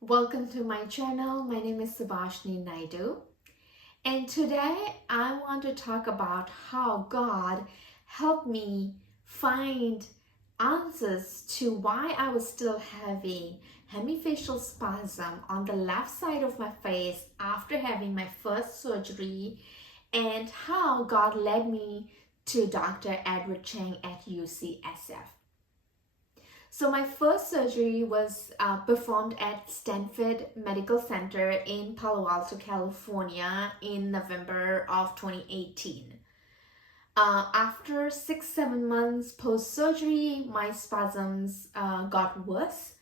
Welcome to my channel. My name is Subhashni Naidu, and today I want to talk about how God helped me find answers to why I was still having hemifacial spasm on the left side of my face after having my first surgery, and how God led me to Dr. Edward Chang at UCSF. So my first surgery was performed at Stanford Medical Center in Palo Alto, California in November of 2018. After 6-7 months post-surgery, my spasms got worse,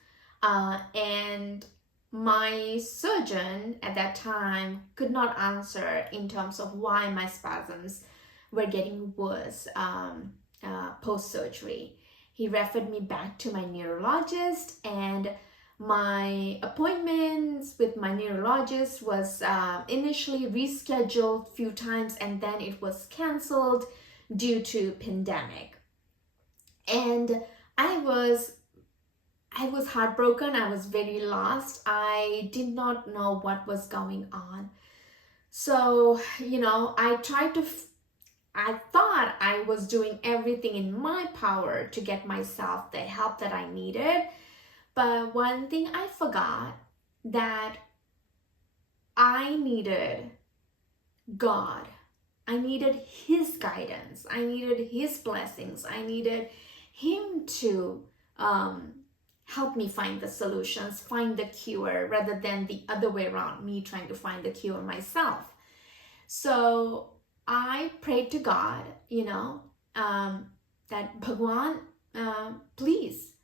and my surgeon at that time could not answer in terms of why my spasms were getting worse post-surgery. He referred me back to my neurologist, and my appointments with my neurologist was initially rescheduled a few times, and then it was canceled due to pandemic. And I was heartbroken. I was very lost. I did not know what was going on. So, I thought I was doing everything in my power to get myself the help that I needed. But one thing I forgot, that I needed God. I needed His guidance. I needed His blessings. I needed Him to help me find the solutions, find the cure, rather than the other way around, me trying to find the cure myself. So I prayed to God, that Bhagwan, please,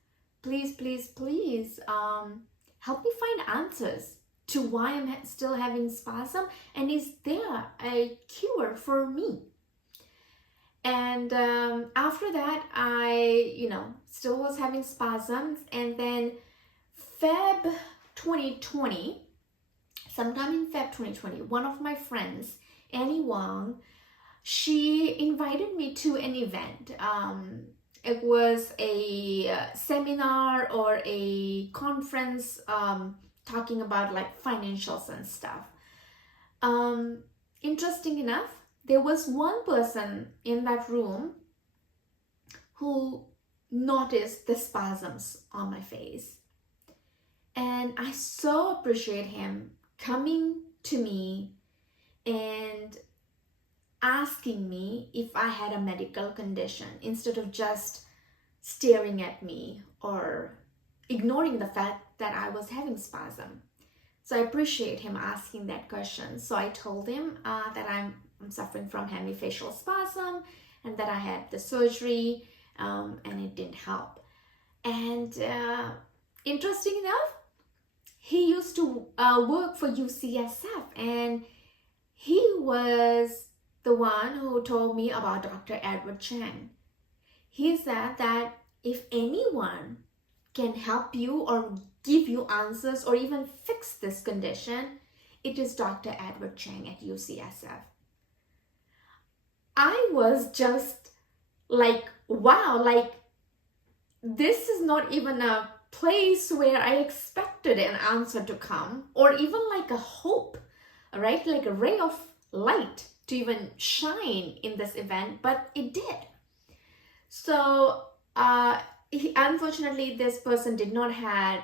help me find answers to why I'm still having spasm, and is there a cure for me? And after that, I, still was having spasms, and then Feb 2020, sometime in Feb 2020, one of my friends, Annie Wong, she invited me to an event. It was a seminar or a conference talking about like financials and stuff. Interesting enough, there was one person in that room who noticed the spasms on my face. And I so appreciate him coming to me and asking me if I had a medical condition, instead of just staring at me or ignoring the fact that I was having spasm. So I appreciate him asking that question. So I told him that I'm suffering from hemifacial spasm, and that I had the surgery, and it didn't help. And interesting enough, he used to work for UCSF, and he was the one who told me about Dr. Edward Chang. He said that if anyone can help you or give you answers or even fix this condition, it is Dr. Edward Chang at UCSF. I was just like, wow, like this is not even a place where I expected an answer to come, or even like a hope, right? Like a ray of light to even shine in this event, but it did. So unfortunately, this person did not have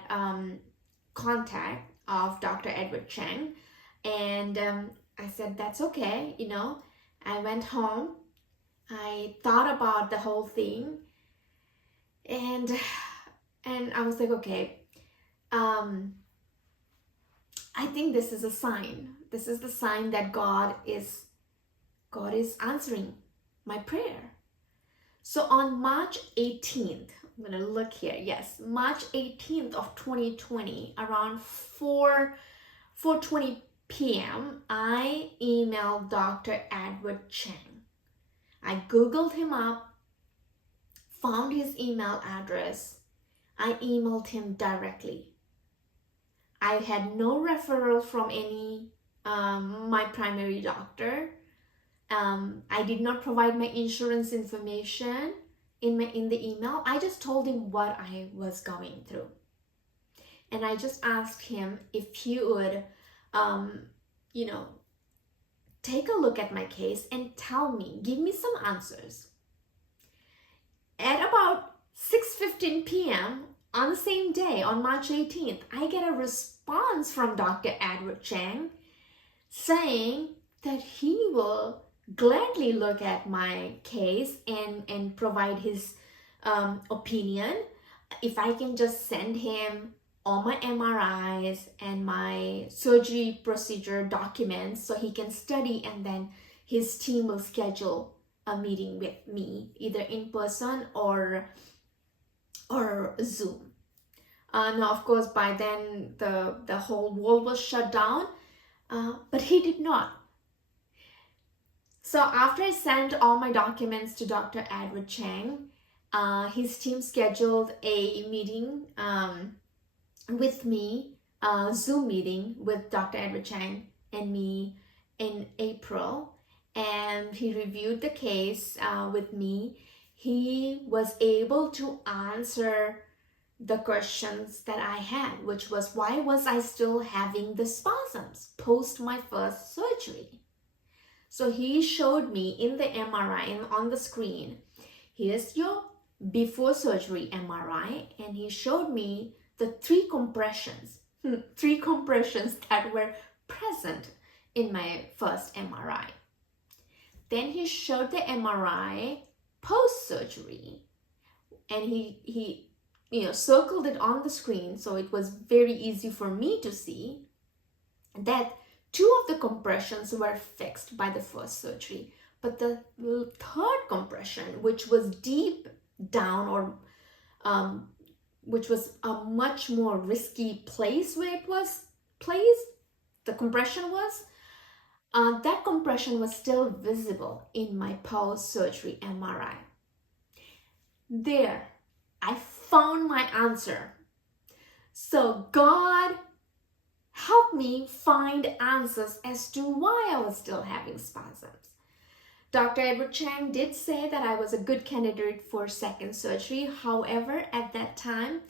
contact of Dr. Edward Chang, and I said, that's okay. I went home, I thought about the whole thing, and I was like, okay, I think this is a sign. This is the sign that God is answering my prayer. So on March 18th, I'm going to look here. Yes, March 18th of 2020, around 4:20 p.m., I emailed Dr. Edward Chang. I Googled him up, found his email address. I emailed him directly. I had no referral from any my primary doctor. I did not provide my insurance information in the email. I just told him what I was going through. And I just asked him if he would, you know, take a look at my case and tell me, give me some answers. At about 6:15 p.m. on the same day, on March 18th, I get a response from Dr. Edward Chang saying that he will gladly look at my case and provide his opinion if I can just send him all my MRIs and my surgery procedure documents so he can study, and then his team will schedule a meeting with me, either in person or Zoom. Now, of course, by then the whole world was shut down, but he did not. So after I sent all my documents to Dr. Edward Chang, his team scheduled a meeting with me, Zoom meeting with Dr. Edward Chang and me in April, and he reviewed the case with me. He was able to answer the questions that I had, which was, why was I still having the spasms post my first surgery? So he showed me in the MRI and on the screen, here's your before surgery MRI, and he showed me the three compressions that were present in my first MRI. Then he showed the MRI post-surgery, and he circled it on the screen, so it was very easy for me to see that two of the compressions were fixed by the first surgery, but the third compression, which was deep down, or which was a much more risky place where it was placed, the compression was, that compression was still visible in my post-surgery MRI. There, I found my answer. So God helped me find answers as to why I was still having spasms. Dr. Edward Chang did say that I was a good candidate for second surgery. However, at that time,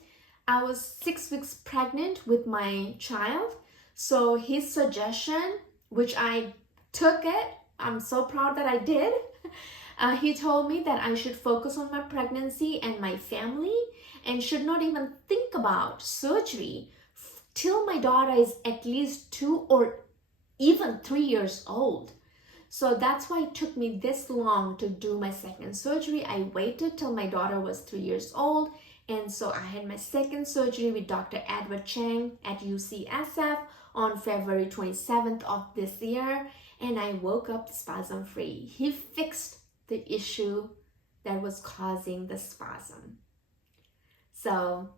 I was 6 weeks pregnant with my child. So his suggestion, which I took it, I'm so proud that I did. He told me that I should focus on my pregnancy and my family and should not even think about surgery till my daughter is at least 2 or even 3 years old. So that's why it took me this long to do my second surgery. I waited till my daughter was 3 years old, and so I had my second surgery with Dr. Edward Chang at UCSF on February 27th of this year, and I woke up spasm free. He fixed the issue that was causing the spasm. So,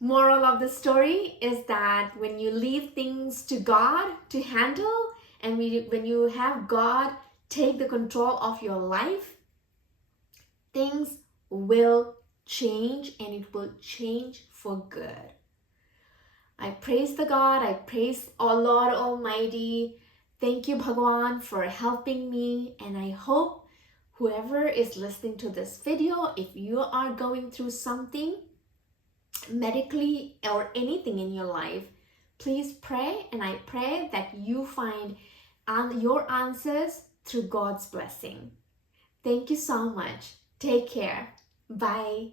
moral of the story is that when you leave things to God to handle, and when you have God take the control of your life, things will change, and it will change for good. I praise the God, I praise our Lord Almighty. Thank you, Bhagwan, for helping me, and I hope whoever is listening to this video, if you are going through something medically or anything in your life, please pray, and I pray that you find your answers through God's blessing. Thank you so much. Take care. Bye.